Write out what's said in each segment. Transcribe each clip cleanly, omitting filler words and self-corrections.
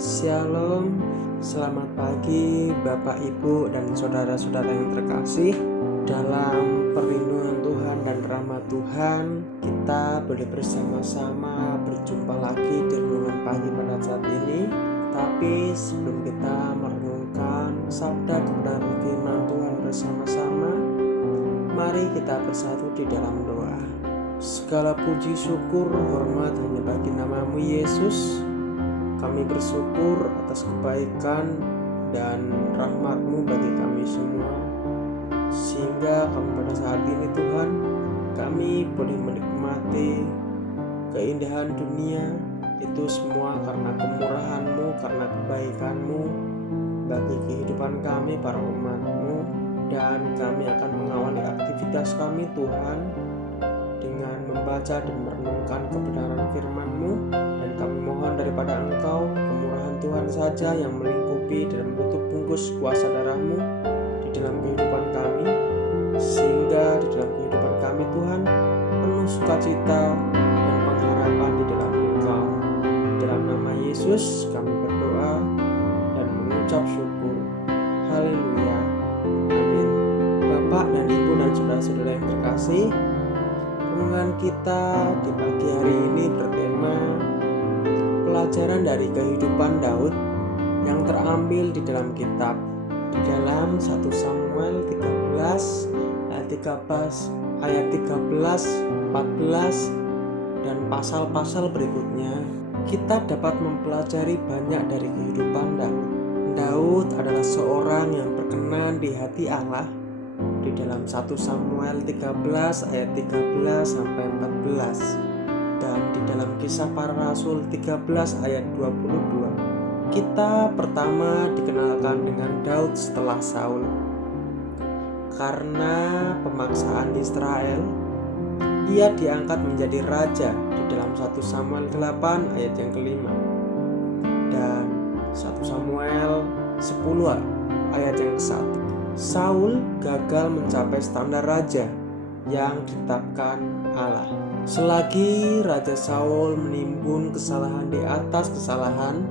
Shalom, selamat pagi Bapak, Ibu, dan saudara-saudara yang terkasih. Dalam perlindungan Tuhan dan rahmat Tuhan, kita boleh bersama-sama berjumpa lagi di renungan pagi pada saat ini. Tapi sebelum kita merenungkan sabda kebenaran firman Tuhan bersama-sama, mari kita bersatu di dalam doa. Segala puji syukur hormat hanya bagi nama-Mu Yesus. Kami bersyukur atas kebaikan dan rahmat-Mu bagi kami semua, sehingga kami pada saat ini Tuhan, kami boleh menikmati keindahan dunia. Itu semua karena kemurahan-Mu, karena kebaikan-Mu bagi kehidupan kami para umat-Mu. Dan kami akan mengawali aktivitas kami Tuhan dengan membaca dan merenungkan kebenaran firman-Mu. Dan kami mohon daripada Engkau, kemurahan Tuhan saja yang melingkupi dan menutup bungkus kuasa darah-Mu di dalam kehidupan kami, sehingga di dalam kehidupan kami Tuhan penuh sukacita dan pengharapan di dalam Engkau. Dalam nama Yesus kami berdoa dan mengucap syukur. Haleluya, amin. Bapak dan Ibu dan saudara-saudara yang terkasih, renungan kita di pagi hari ini bertema pelajaran dari kehidupan Daud yang terambil di dalam kitab, di dalam 1 Samuel 13 ayat 13, 14 dan pasal-pasal berikutnya. Kita dapat mempelajari banyak dari kehidupan Daud. Daud adalah seorang yang berkenan di hati Allah. Di dalam 1 Samuel 13 ayat 13 sampai 14 dan di dalam Kisah Para Rasul 13 ayat 22, kita pertama dikenalkan dengan Daud setelah Saul. Karena pemaksaan Israel, ia diangkat menjadi raja di dalam 1 Samuel 8 ayat yang kelima dan 1 Samuel 10 ayat yang ke-1. Saul gagal mencapai standar raja yang ditetapkan Allah. Selagi Raja Saul menimbun kesalahan di atas kesalahan,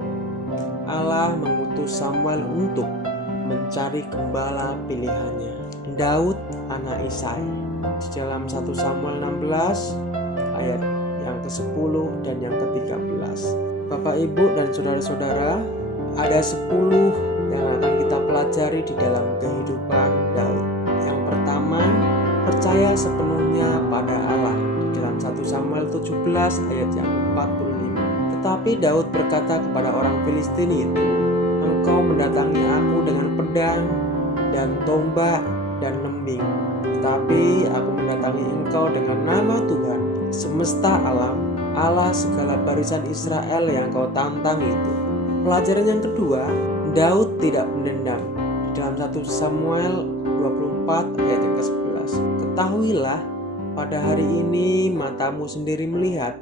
Allah mengutus Samuel untuk mencari gembala pilihannya, Daud anak Isai. Di dalam 1 Samuel 16 ayat yang ke-10 dan yang ke-13. Bapak, Ibu, dan saudara-saudara, ada 10 yang akan kita pelajari di dalam kehidupan Daud. Yang pertama, percaya sepenuhnya pada Allah. Di dalam 1 Samuel 17 ayat yang 45. Tetapi Daud berkata kepada orang Filistin itu, "Engkau mendatangi aku dengan pedang dan tombak dan lembing, tetapi aku mendatangi engkau dengan nama Tuhan semesta alam, Allah segala barisan Israel yang kau tantang itu." Pelajaran yang kedua, Daud tidak mendendam. Di dalam 1 Samuel 24 ayat yang ke-11. Ketahuilah, pada hari ini matamu sendiri melihat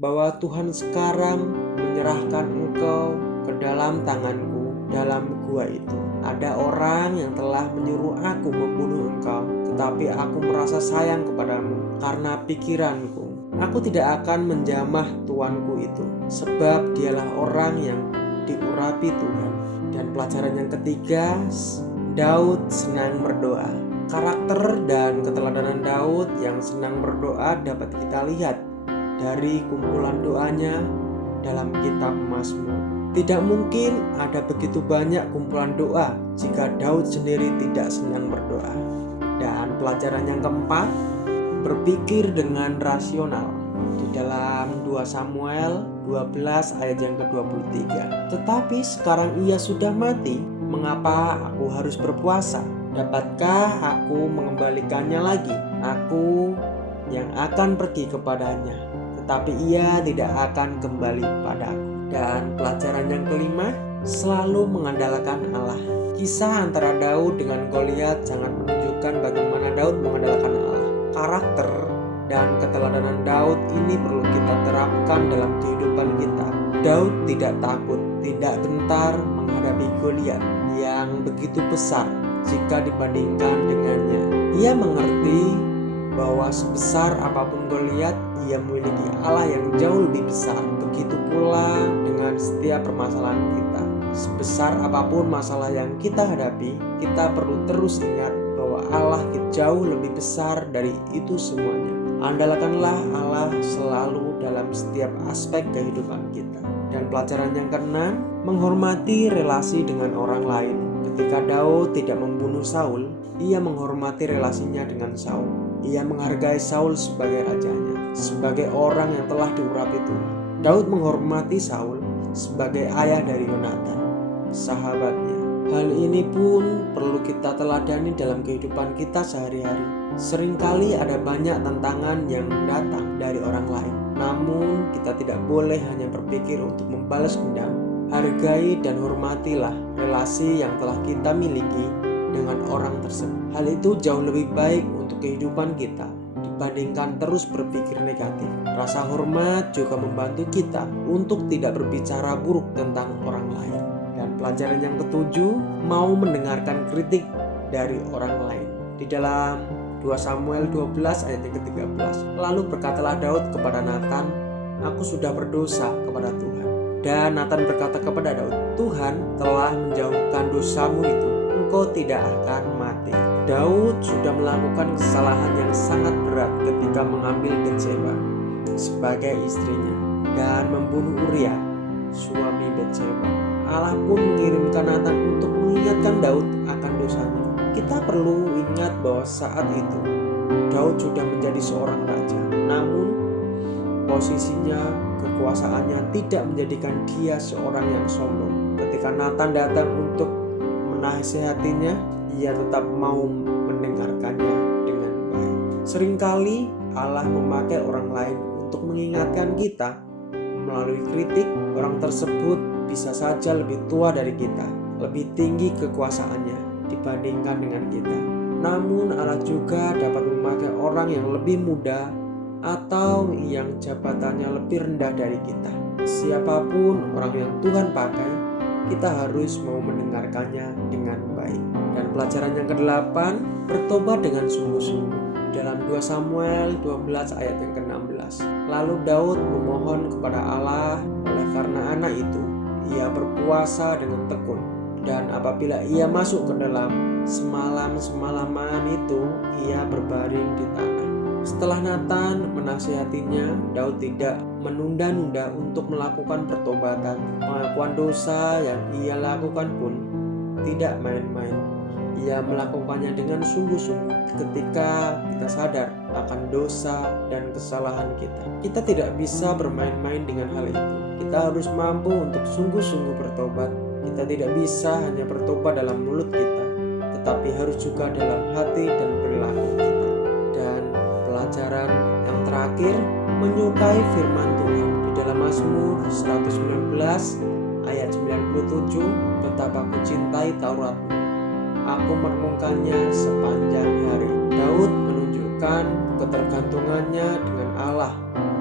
bahwa Tuhan sekarang menyerahkan engkau ke dalam tanganku dalam gua itu. Ada orang yang telah menyuruh aku membunuh engkau, tetapi aku merasa sayang kepadamu karena pikiranku. Aku tidak akan menjamah tuanku itu, sebab dialah orang yang diurapi Tuhan. Dan pelajaran yang ketiga, Daud senang berdoa. Karakter dan keteladanan Daud yang senang berdoa dapat kita lihat dari kumpulan doanya dalam kitab Mazmur. Tidak mungkin ada begitu banyak kumpulan doa jika Daud sendiri tidak senang berdoa. Dan pelajaran yang keempat, berpikir dengan rasional. Di dalam 2 Samuel 12 ayat yang ke-23. Tetapi sekarang ia sudah mati, mengapa aku harus berpuasa? Dapatkah aku mengembalikannya lagi? Aku yang akan pergi kepadanya, tetapi ia tidak akan kembali padaku. Dan pelajaran yang kelima, selalu mengandalkan Allah. Kisah antara Daud dengan Goliat sangat menunjukkan bagaimana Daud mengandalkan Allah. Karakter dan keteladanan Daud ini perlu kita terapkan dalam kehidupan kita. Daud tidak takut, tidak gentar menghadapi Goliat yang begitu besar jika dibandingkan dengannya. Ia mengerti bahwa sebesar apapun Goliat, ia memiliki Allah yang jauh lebih besar. Begitu pula dengan setiap permasalahan kita. Sebesar apapun masalah yang kita hadapi, kita perlu terus ingat bahwa Allah jauh lebih besar dari itu semuanya. Andalkanlah Allah selalu dalam setiap aspek kehidupan kita. Dan pelajaran yang keenam, menghormati relasi dengan orang lain. Ketika Daud tidak membunuh Saul, ia menghormati relasinya dengan Saul. Ia menghargai Saul sebagai rajanya, sebagai orang yang telah diurapi Tuhan. Daud menghormati Saul sebagai ayah dari Yonatan, sahabatnya. Hal ini pun perlu kita teladani dalam kehidupan kita sehari-hari. Seringkali ada banyak tantangan yang datang dari orang lain, namun kita tidak boleh hanya berpikir untuk membalas dendam. Hargai dan hormatilah relasi yang telah kita miliki dengan orang tersebut. Hal itu jauh lebih baik untuk kehidupan kita dibandingkan terus berpikir negatif. Rasa hormat juga membantu kita untuk tidak berbicara buruk tentang orang lain. Dan pelajaran yang ketujuh, mau mendengarkan kritik dari orang lain. Di dalam 2 Samuel 12 ayat yang ke-13, lalu berkatalah Daud kepada Nathan, "Aku sudah berdosa kepada Tuhan." Dan Nathan berkata kepada Daud, "Tuhan telah menjauhkan dosamu itu, engkau tidak akan mati." Daud sudah melakukan kesalahan yang sangat berat ketika mengambil Batseba sebagai istrinya dan membunuh Uria, suami Batseba. Allah pun mengirimkan Nathan untuk mengingatkan Daud akan dosanya. Kita perlu ingat bahwa saat itu Daud sudah menjadi seorang raja, namun posisinya, kekuasaannya tidak menjadikan dia seorang yang sombong. Ketika Nathan datang untuk menasihatinya, ia tetap mau mendengarkannya dengan baik. Seringkali Allah memakai orang lain untuk mengingatkan kita. Melalui kritik, orang tersebut bisa saja lebih tua dari kita, lebih tinggi kekuasaannya dibandingkan dengan kita. Namun Allah juga dapat memakai orang yang lebih muda atau yang jabatannya lebih rendah dari kita. Siapapun orang yang Tuhan pakai, kita harus mau mendengarkannya dengan baik. Dan pelajaran yang ke-8, bertobat dengan sungguh-sungguh. Dalam 2 Samuel 12 ayat yang ke-16, lalu Daud memohon kepada Allah. Oleh karena anak itu, ia berpuasa dengan tekun, dan apabila ia masuk ke dalam semalaman itu, ia berbaring di tanah. Setelah Nathan menasihatinya, Daud tidak menunda-nunda untuk melakukan pertobatan. Pengakuan dosa yang ia lakukan pun tidak main-main. Ia melakukannya dengan sungguh-sungguh. Ketika kita sadar akan dosa dan kesalahan kita, kita tidak bisa bermain-main dengan hal itu. Kita harus mampu untuk sungguh-sungguh bertobat. Kita tidak bisa hanya bertobat dalam mulut kita, tetapi harus juga dalam hati dan perilaku kita. Dan pelajaran yang terakhir, menyukai firman Tuhan. Di dalam Mazmur 119 ayat 97, "Betapa ku cintai Taurat-Mu, aku merenungkannya sepanjang hari." Daud menunjukkan ketergantungannya dengan Allah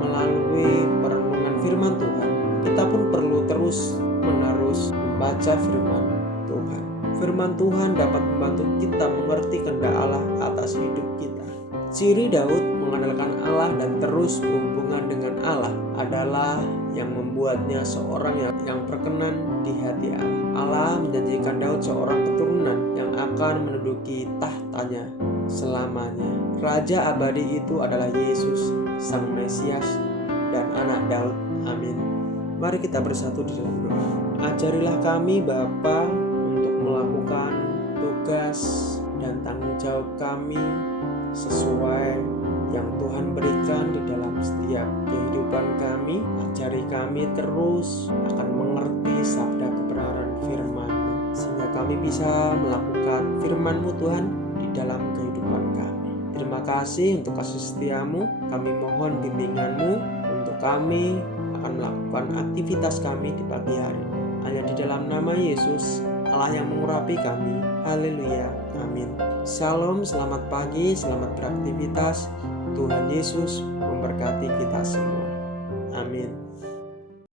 melalui perenungan firman Tuhan. Kita pun perlu terus-menerus membaca firman Tuhan. Firman Tuhan dapat membantu kita mengerti kehendak Allah atas hidup kita. Ciri Daud mengandalkan Allah dan terus berhubungan dengan Allah adalah yang membuatnya seorang yang berkenan di hati Allah. Allah menjanjikan Daud seorang keturunan yang akan menduduki tahtanya selamanya. Raja abadi itu adalah Yesus, Sang Mesias, dan anak Daud. Amin. Mari kita bersatu di dalam doa. Ajarilah kami Bapa untuk melakukan tugas dan tanggung jawab kami sesuai yang Tuhan berikan di dalam setiap kehidupan kami. Ajari kami terus akan mengerti sabda kebenaran firman-Mu, sehingga kami bisa melakukan firman-Mu Tuhan di dalam kehidupan kami. Terima kasih untuk kasih setia-Mu. Kami mohon bimbingan-Mu untuk kami akan melakukan aktivitas kami di pagi hari. Hanya di dalam nama Yesus, Allah yang mengurapi kami. Haleluya. Amin. Shalom, selamat pagi, selamat beraktivitas. Tuhan Yesus memberkati kita semua.